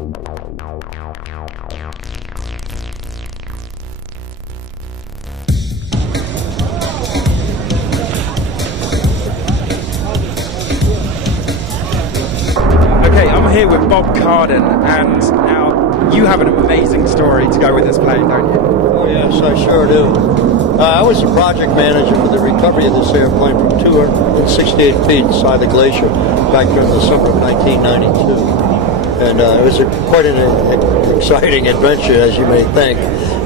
Okay, I'm here with Bob Carden, and now you have an amazing story to go with this plane, don't you? Oh yes, I sure do. I was the project manager for the recovery of this airplane from 268 feet inside the glacier back during the summer of 1992. And it was quite an exciting adventure, as you may think.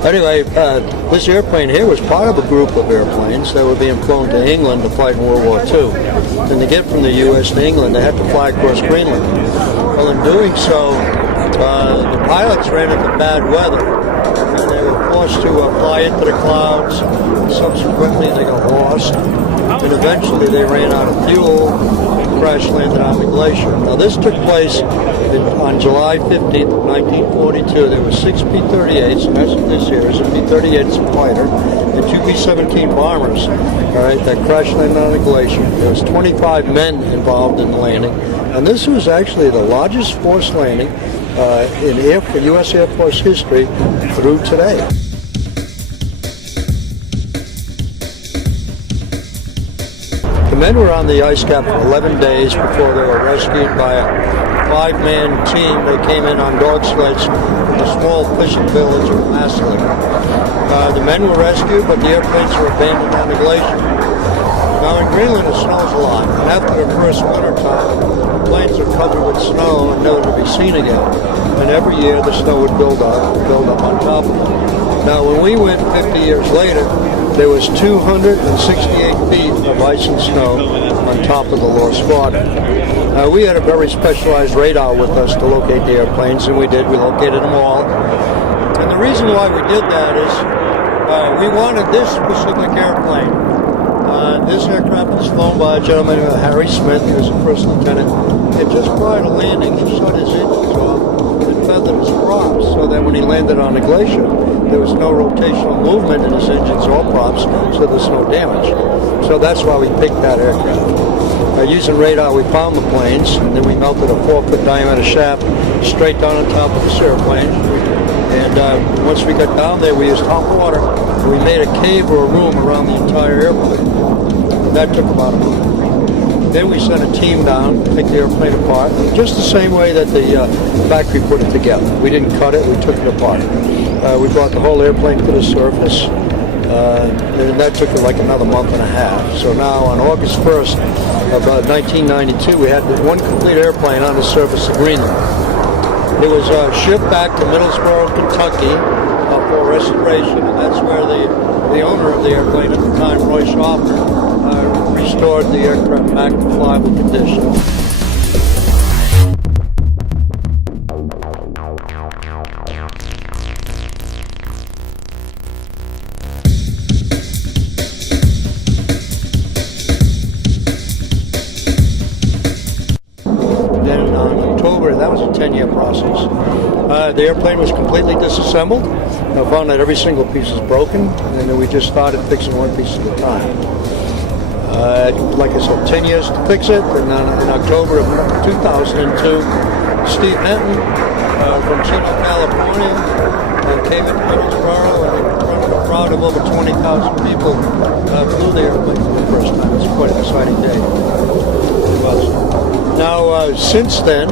Anyway, this airplane here was part of a group of airplanes that were being flown to England to fight in World War II. And to get from the U.S. to England, they had to fly across Greenland. Well, in doing so, the pilots ran into bad weather, and they were forced to fly into the clouds. Subsequently, they got lost, and eventually they ran out of fuel and crash landed on the glacier. Now, this took place on July 15th of 1942. There were 6 P-38s, and that's what this here is, a P-38 is a fighter, and 2 P-17 bombers, all right, that crash landed on the glacier. There was 25 men involved in the landing, and this was actually the largest forced landing in U.S. Air Force history through today. The men were on the ice cap for 11 days before they were rescued by a 5-man team. They came in on dog sleds from the small fishing village of Massillon. The men were rescued, but the airplanes were abandoned on the glacier. Now in Greenland it snows a lot, and after the first winter time, the planes are covered with snow and never to be seen again. And every year the snow would build up on top of it. Now when we went 50 years later, there was 268 feet of ice and snow on top of the Lost Squadron. We had a very specialized radar with us to locate the airplanes, and we did. We located them all. And the reason why we did that is we wanted this specific airplane. This aircraft was flown by a gentleman named Harry Smith, who was a first lieutenant. And just prior to landing, he shut his engines off and feathered his props, so that when he landed on the glacier, there was no rotational movement in his engines or props, so there's no damage. So that's why we picked that aircraft. Using radar, we found the planes, and then we melted a 4-foot diameter shaft straight down on top of this airplane. And once we got down there, we used hot water. We made a cave or a room around the entire airplane. That took about a month. Then we sent a team down to take the airplane apart, just the same way that the factory put it together. We didn't cut it, we took it apart. We brought the whole airplane to the surface, and that took like another month and a half. So now on August 1st of 1992, we had one complete airplane on the surface of Greenland. It was shipped back to Middlesboro, Kentucky for restoration, and that's where the owner of the airplane at the time, Roy Schaffner, restored the aircraft back to flyable condition. Then on October, that was a 10-year process. The airplane was completely disassembled. I found that every single piece is broken, and then we just started fixing one piece at a time. Like I said, 10 years to fix it, and then in October of 2002, Steve Nenton from Chino, California, came into Middlesboro, and in front of a crowd of over 20,000 people, flew the airplane for the first time. It was quite an exciting day. It was. Now, since then,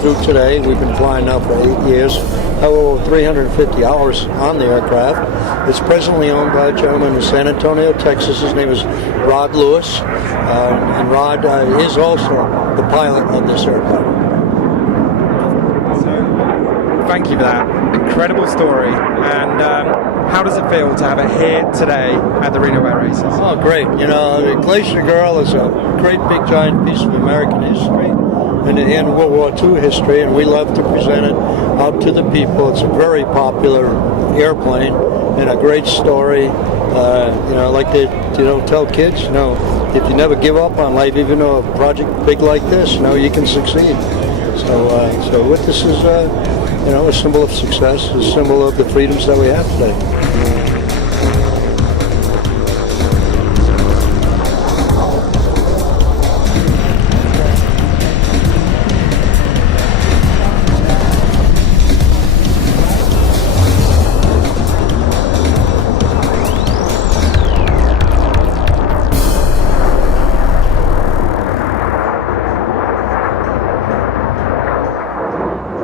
through today, we've been flying now for 8 years, over 350 hours on the aircraft. It's presently owned by a gentleman in San Antonio, Texas. His name is Rod Lewis, and Rod is also the pilot of this airplane. Thank you for that incredible story. And how does it feel to have it here today at the Reno Air Races? Oh, great. You know, the Glacier Girl is a great big giant piece of American history and World War II history, and we love to present it out to the people. It's a very popular airplane and a great story. You know, I like to tell kids, if you never give up on life, even though a project big like this, you can succeed. So what this is, a symbol of success, a symbol of the freedoms that we have today.